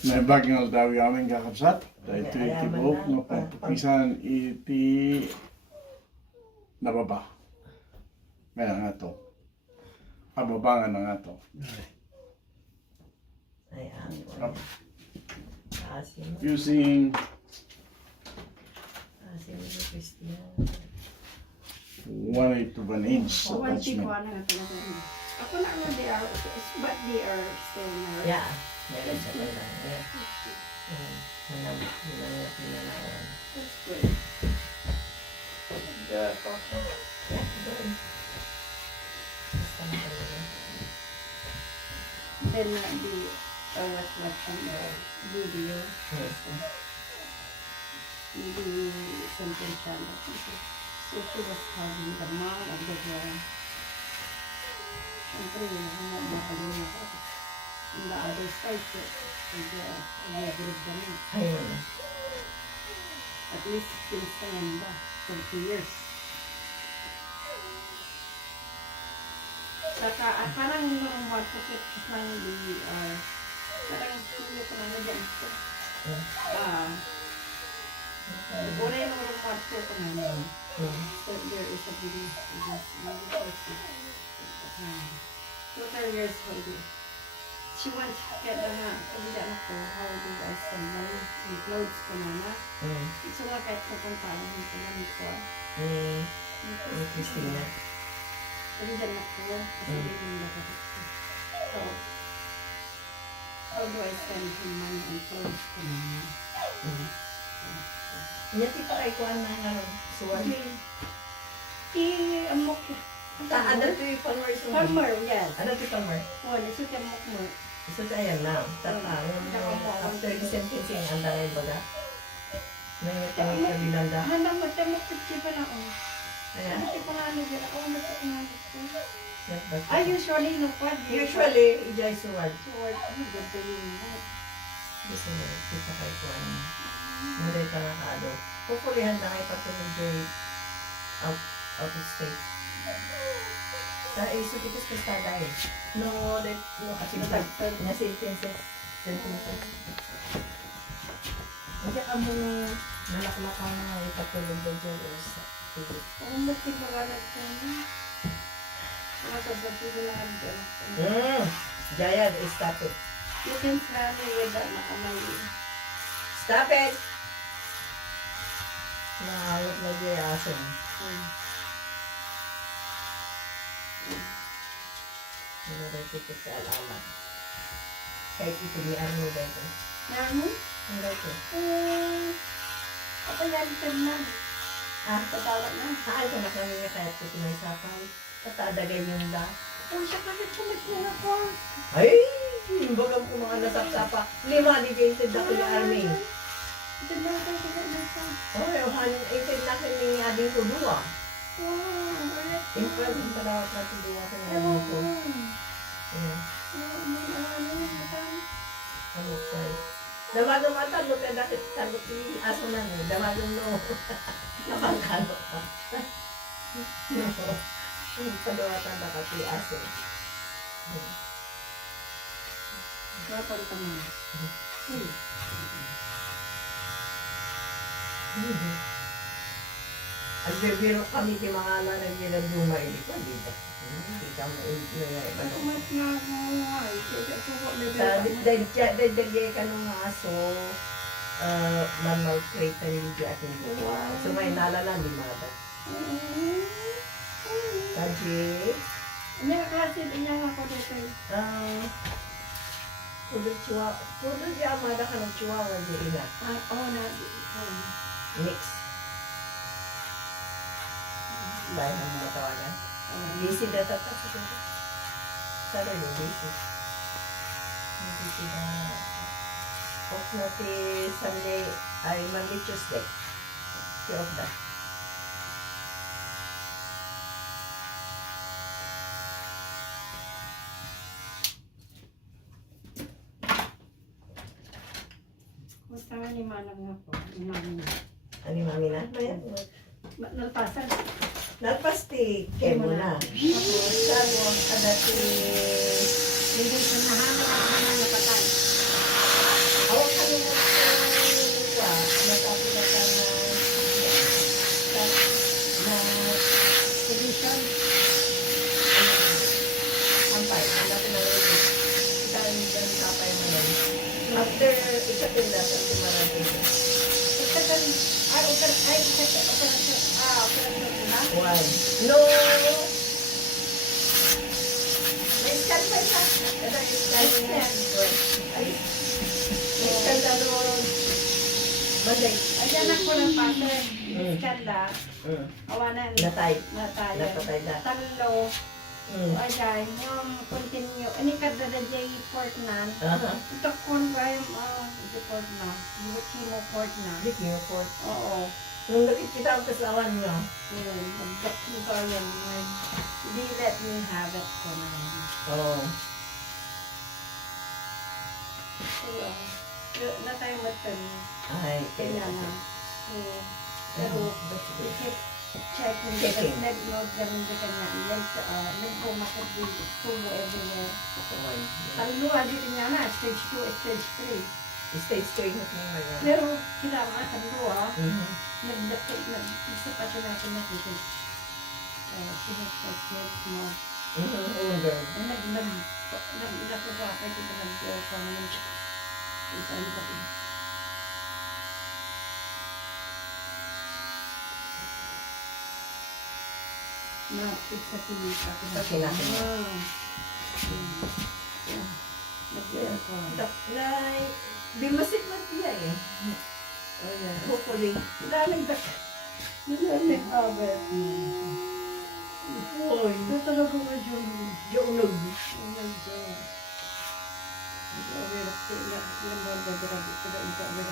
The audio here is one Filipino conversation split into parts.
May bagong aldawi aming kakabsat. Dahil ito itibok na pagpupisan iti nababa. Ngayon nga ito. Ababa nga nga ito. Using 1/8 to 1 inch attachment. Ako na nga they are, but they are still narrow. Yeah. Meron siya pa lang. Yeah. Pinanayan. That's good. The cotton. Yeah, good. Basta na talaga. Then I was watching the video. Maybe something channel. So she was having the mom of the girl. Siyempre, makalimut ako. On the other side, nag-group kami. Ayun. At least, since na yan ba? 30 years. Saka, parang normal pocket lang BR. Parang suyo ko na dyan ito. Uray ng normal po ko na. So, there is a video. Total years old. She wants to get pagdaan ko, how do I send money in clothes ko na. So nga kahit pupuntaan ko namin ko. Christina. Pagdaan ako, kasi hindi ako. So, how do I send him money in clothes ko na. Nyati pa kay kuan na nga suwan. Amok. Ano to yung palmer? Palmer, yes. Ano to palmer? Wala, ito yung amok mo. So, ayan na. After the sentencing, ang dahil baga. Nangyay ka binanda. Hanang matamok ko siya pa na ako. Ayan. Mati ko nga ano dyan. Ako mati ko nga ano. Ay, usually, no quad. usually, ijay suwad. Suwad. Ano ganda yun? Gusto mo, kita kay kuan. Hindi ka na kaano. Hopefully, handa kayo patulog dyan out of state. Sa isutikis ko sa dahil. No, kasi na sentences. Hindi ka mo nalaklakan na ipatulog na dyan o sa pilit. Oo, mati ko nga nagkana. Nakasabati ko lang ang dyan. Jaya, stop it. You can try me with that makamay. Stop it! Nakahalap na dyan aso. Narating sa alaman. Kahit ito ni Arno ba ito? Ano? Ano ito? Ako yan, na. Patawa na. Saan ko na kami niya kahit ito may sapal? Patadagay yung da. Siya kahit sumat na ako. Ay! Yung bagam ko mga nasapsapa. 5 negated ako ni Armin. Ito na ako na sa. Oh, yung hanin na kami ni Ading ko 2. In fact, yung palawat natin 2 ka na Ading ko. Ayan. Ano pa eh. Damadong mata, look at that. Talot yung aso na mo. Damadong no. Napangkano ka. Padawatan na kasi aso. Kapag kami. Ang bibiro kami di mga ala na ginadumay dito. Hindi ka maulit na nga iba. Kumat na ako nga. Dahil ka nung aso, man-maltrate na yung di ating buwa. So may nalala ni Mada. Kaji? May klase din niya nga ako dito. Tudod di Amada ka ng chihuahua di ina. Oo na. Mix. Dahil ang mga tawagan. Busy na tatas. Sabi mo, busy. Busy na. Off na ti Sunday ay Monday, Tuesday. Si off na. Basta nga ni Manang nga po. Ni Mami na. Ano yung mami na? Nalpasan. Nalpasti. Kemo na. Tapos, Tapos, adati. hindi siya nahanap ang mga napatay. After ikatin na sa tumarang ito. One. No! May scan pa isa. Ito yung scan niya. Ay. May scan na noon. Monday. Ayan ako ng pate. Iskanda. Awanan. Natay. Natay. Napatay na. Talo. Ayan. Yung continue. Ini kada na jay port na. Ito kun ba yung report na. Yung chemo port na. Report. Oo. Nung nakikita ang kasawan niyo. Nagdakti ko yan. They let me have it ko na. Oo. Na tayo matan. Ay, Kaya na. Pero, checking. Checking. Nag-log ganun ka kanya. Nag-pumakot din. Tubo everywhere. Talo, dito niya na. Stage 2, stage 3. Stage 3 na tingin mo yan. Pero, kailangan talo Nag-isa pa siya natin nakita. Sinag-test mo. Oo, girl. Nag-napagapay kita nag-naman siya. Isa ang pati. Na-fix sa kinita. Sa kinita. Nag-yan ko. Taklay. Di masik man siya eh. Hopefully. Nalagdak. Nalagdak. Uy. Natulog ko yun. Jonog. Oh my God.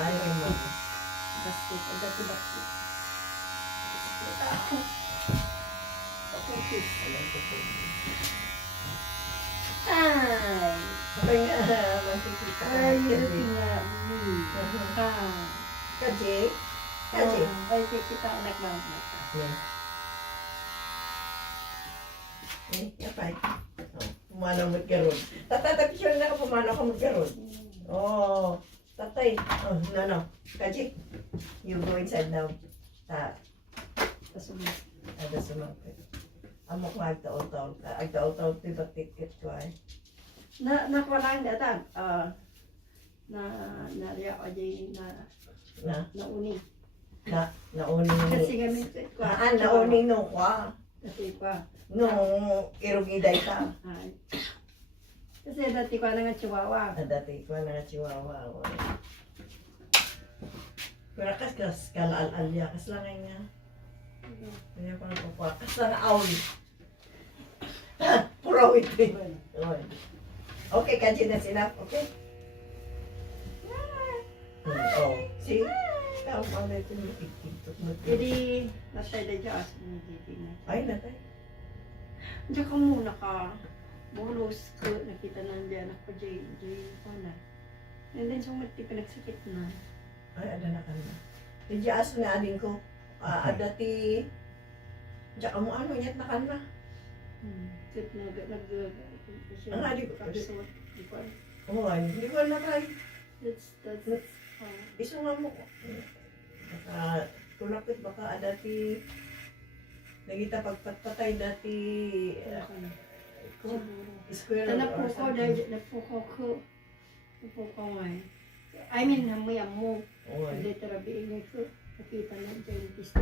Ay, naman. Basket. Dati basket. Okay. Ay. Ay, makikita ka. Ay, yun nga. Kaji? Kaji? Ay, kita ang nagmamata. Yes. Eh, yapay. Pumanaw magkaroon. Tatatag siya na pumanaw ka magkaroon. Oh, tatay. Oh, no. Kaji, you go inside now. Kasunod. Ada sumapit. Amo ko agtaon-taon ka. Agtaon-taon tiba ticket ko ay. Nakuha lang datan. Nariya ko dyan nauni. Nauni. Kasi gamit ko. Nauni no kwa. Kasi ko. Nung irugiday ka. Ay. Kasi dati ko na nga chihuahua. Dati ko na chihuahua. Pero kas kalaalya. Kas lang nga. Kaya pa nakukuha. Kas lang auli. Purawit eh. Okay, Kaji, that's enough. Okay? Oh, see? Tawag mo na ito yung tiktok mo. Jadi, nasa na dyan. Ay, natay. Diyan ka muna ka. Bulos ko. Nakita na hindi anak ko. Jay ko na. And then, sumati pinagsakit na. Ay, ada na ka na. Hindi aso na aling ko. Dati, diyan ka mo ano, nyat na ka na. Ang adik ko. Oo, hindi ko na tayo. That's Iso nga mo. Tulakit baka dati, nagita pagpatpatay dati, square Napuko ko. Napuko nga eh. I mean, namuyamu. Hindi tarabi ingay ko. Nakita na dentist.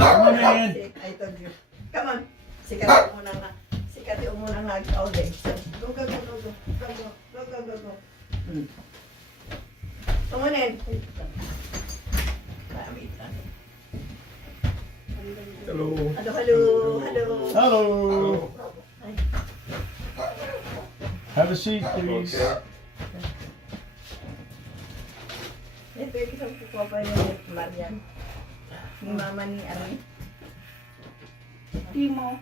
Come on in. I told you. Come on. Sikat mo na nga. Sikat mo na nga. All day. Go. Come on in. Hello. Hello. Hello. Ay. Have a seat, please. Pwede kang kukuha pa yung Marian. Ni mama ni Aray. Timo.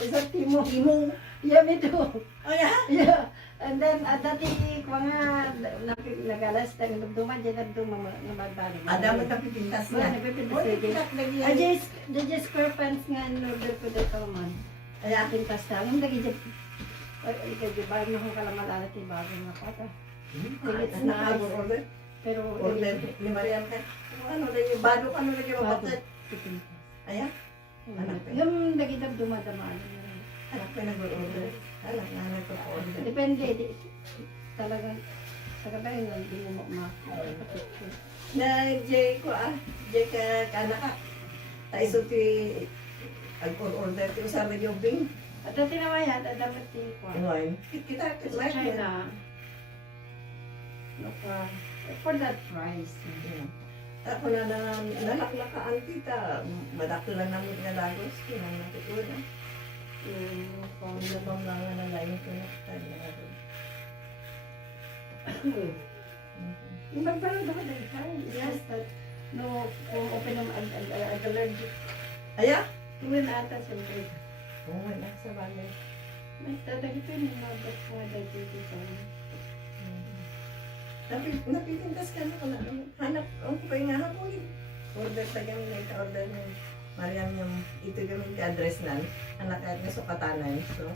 Is that Timo? Timo. Yeah, me too. Oh, yeah? Yeah. And then, dati ko nga, nagalas, nagduman dyan, nagduman, nabagbago. Ada mo tapipintas Wala, na. nagpipintas na dyan. Dyan square pants nga, in order ko dito man. Ay, pintas na. Yung lagi dyan, ay, bago na kong kalamalat, bago na pata. It's nice. Pero, Order ni Marian ka. Ano na yung bado ka, ano na yung mapatat. Ayan. Yung lagi dyan dumadamaan. Anak ko nag-order. Anak na nag-order. Depende. Talagang Sa gabi, hindi mo makapicture. Na Jay ko Jay ka kanaka. Tayo ti ag-order ti usar na jobing. At dati naman yan, dapat din ko. Ngayon, kita Sa China, for that price. Ako na nalaklakaan kita. Madako lang namin nga lagos. Kinang nakikita na. Kung nabambangan na lain ko na kita. Ibang parang dapat dahil ka. Yes, that, no, kung open ng allergic. Aya? Tuwin ata siyempre. Oo, wala sa bagay. Mas tatagin ko yung mga ba't mga dito sa Napitindas ka na kung hanap. Ang ko kayo nga hapon. Order sa kami na ita-order ng Mariam yung ito yung address nan. Anak kahit nga sukatanan. So,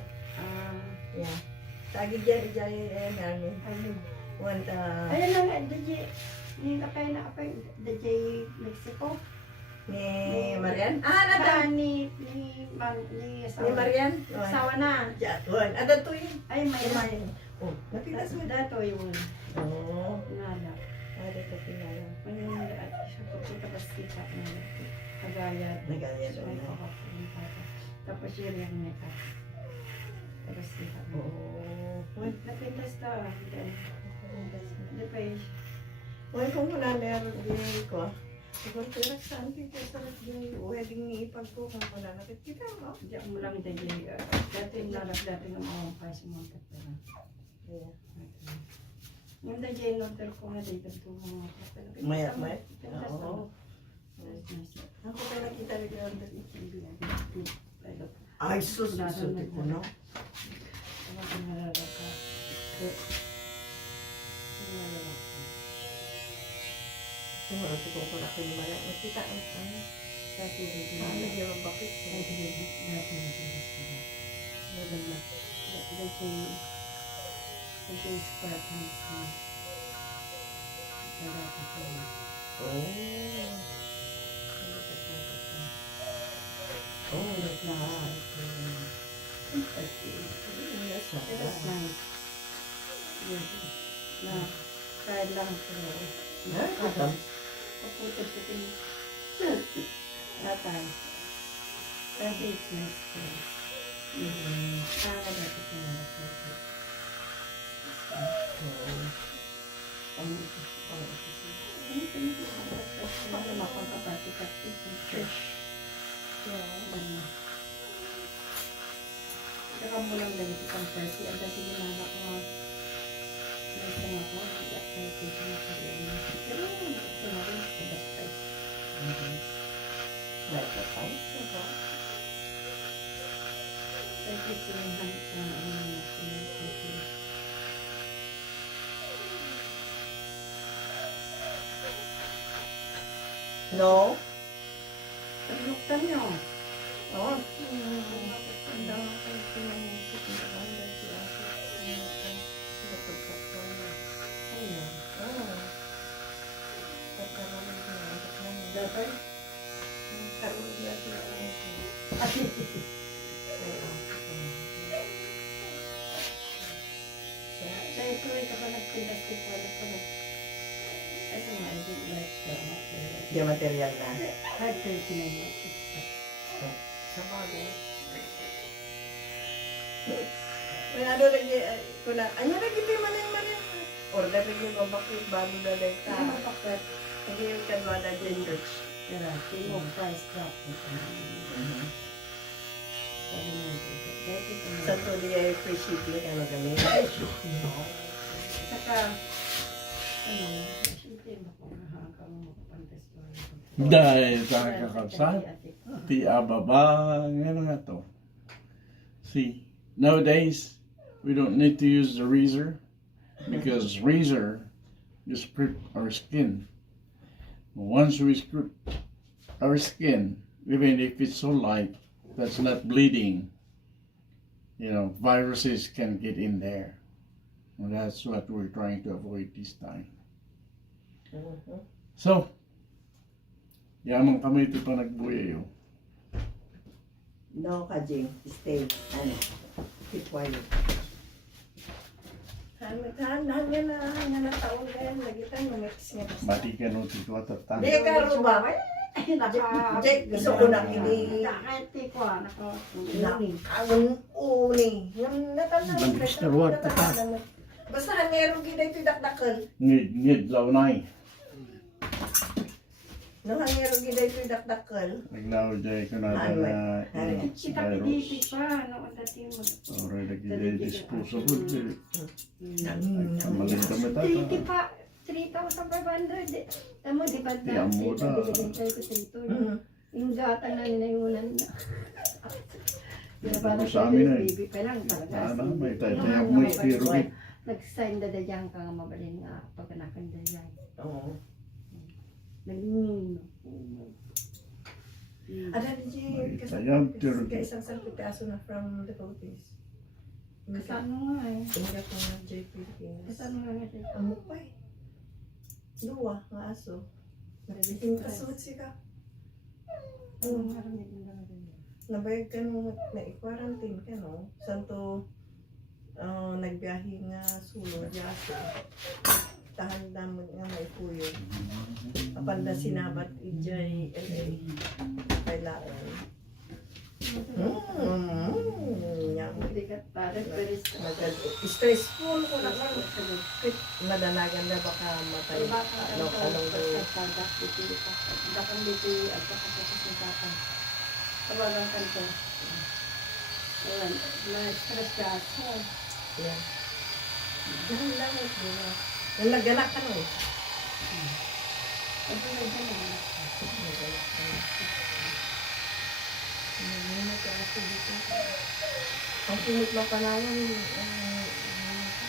yeah. Tagi dyan, namin. ayun. Wanta Ayun lang, DJ, ni kapay na kapay, DJ Mexico. ni Marian. Nada! Ni Ni asawa. Marian. Asawa na. Jatuan. Ada to yun. Ay, may. Oh, napitas mo. Dato yun. Oo. Nala. Ada to pinala. Manila at siya po tapos kita na kagaya. Nagaya So, doon. ay pakapunta. Tapos yun yung makeup. Tapos kita mo. Oo. Napintas ka. Di pa yun. Uy, kung wala meron din ko. Siguro pero saan kita sa wedding ni ipag ko kung wala nakikita mo. Diyan mo lang DJ. Dati nalas dati ng mga price mo. Yeah. Yung DJ order ko na dito ito mga kapatid. Mayat. Pintas Oo. na. Nice. Ako pa nakita rin yung order. Pero, Ay, sus ko, no? Tama kung nalala ka. Nalala ka. Siguro ko na ko yung mali. Nakita ang Dati dito. ano yung bakit? Dati dito. Dati dito. Nalala. Dati square pants na. Dati ko. Oh. Oh, that's not. That's not It was bad. nice. Yes. Na, kahit lang pero. Ay, katam. Paputo sa tingin. Natay. Pero it's nice too. Dati ko na naputo. Ano mapagpapati-pati sa church. Saka mo lang dahil itang party. Ang dati ginala ko nga. Nasa nga ko. Kaya kahit ito na ko rin. Pero ito na rin sa best price. Like the price, diba? Kahit ito yung hanap sa ano na sinunod. No? Pagluktan nyo. Oh. Dapat. Sa ito ay kapag nagpindastik wala ko na. Kasi nga, I didn't like the material. Di material na. Hard to pinag Sa bagay. May ano lagi, kuna, anya lagi tayo manay. Order lagi mo bakit bago na like ta. Ano mapaklat? Lagi yung kanwada dyan church. Kaya, tingin mo price drop. Sabi mo, dati ko na. Sa to di ay free shipping, ano kami? Saka, ano, siyempre, makakang makapantas ko. Dahil sa kakabsat, ti Ababa, nga nga to. See, nowadays, we don't need to use the razor because razor just prick our skin. Once we strip our skin, even if it's so light, that's not bleeding, you know, viruses can get in there. And that's what we're trying to avoid this time. So, yamang kami ito pa nagbuya yun. No, Kajing. Stay. Ano? Keep quiet. Ha? Hanya na taon kaya lagi tayo mix nga. Mati ka no tiko atatan. Di karo ba? Iso ko na ini. Kahit ko, nako. Nakawin uni. Yung natanda. Langis na ruwan, tata. Basta hanyero gina ito dakdakan. Ngid law nay. No hanyero gina ito dakdakan. Naglaw jay ko na na Kita piditi pa, no, dati mo. ora lagi jay disposable. Kamalin kami Triti tata. pa, 3,500. Tamo, di ba Di, ang mura. bigyan tayo ko sa ito. Yung gatang na ninayunan na. Sa amin na eh. Baby pa lang talaga. Ano, may tayo mo itiro. Nag-sign na dayang ka nga mabalin nga pagkanakan dayang. Oo. Naging. Ada di Sayang, pero- isang salpit aso na from the Philippines. Kasano nga eh. Tingnan ko ng J Philippines. Kasano nga nga siya. Amo pa eh. Dua nga aso. Nagiging kasut siya. Ano nga rin yun lang rin. Nabayag ka nung na-quarantine ka no? Santo nagbiyahe nga sulod yaso. Tahan damod nga may puyo. Kapag na sinabat ijay LA. Kailangan. Hindi ka parang pero Stressful ko na lang. Madanagan na baka matay. Anong daw. Bakang dito at pakasasasagapan. Tawagan ka ito. Ayan, na-stress ka. Yan. Ganun lang ito. Nung nagganak ka no? Ito na dyan naman. Nagganak ka no? Nagganak ka ako dito. Ang pinit ba pa namin,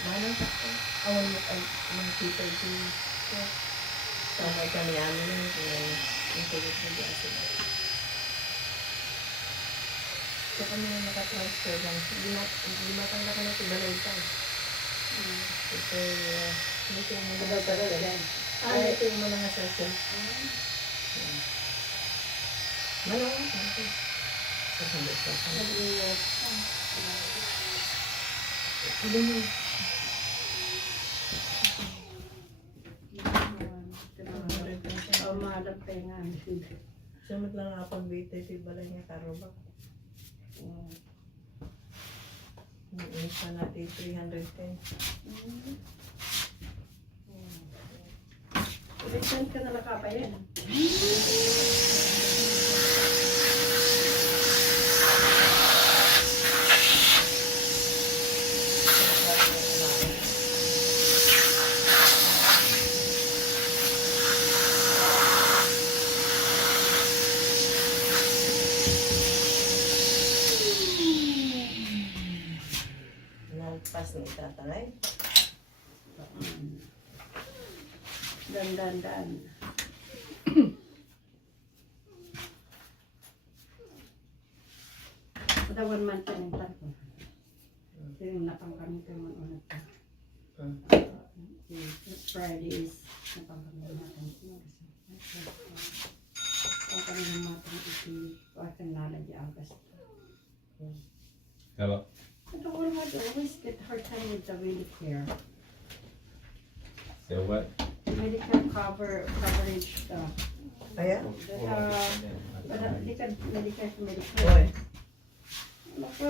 manang sakto. Awan mo ang kita ito. Samay kami amin yung pinit na biyaso. So kami nakatransfer lang. Hindi matanda ka na ito, balay ka. Ito, ito yung muna nga sa akin. Ito yung muna nga sa akin. Malawang ka ito. Sasambit ka. Ito mo. Umadap kayo nga. Sumit lang nga pag-wait ito yung balay niya karo ba? Isa natin 310. Recent ka na nakapayan. Nagpas na itatangay. Dan. Dawan man ka ng tarko. Ito yung napangkamit ko man ulit. Friday is napangkamit natin. Ang kanilang matang iti. Akan nalagay August. Hello. I don't want to always get hard time with the Medicare. So what? Medicare coverage stuff. Ayan. Medicare. Oy. Naku,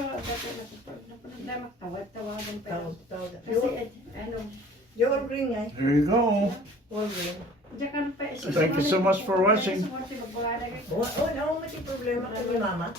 napanadamak tawagan pa lang. Tawag. Kasi ano, Your green nga. There you go. Your green. diyan pa. Thank you so much for watching. Oh, no, may problema ka ni mama.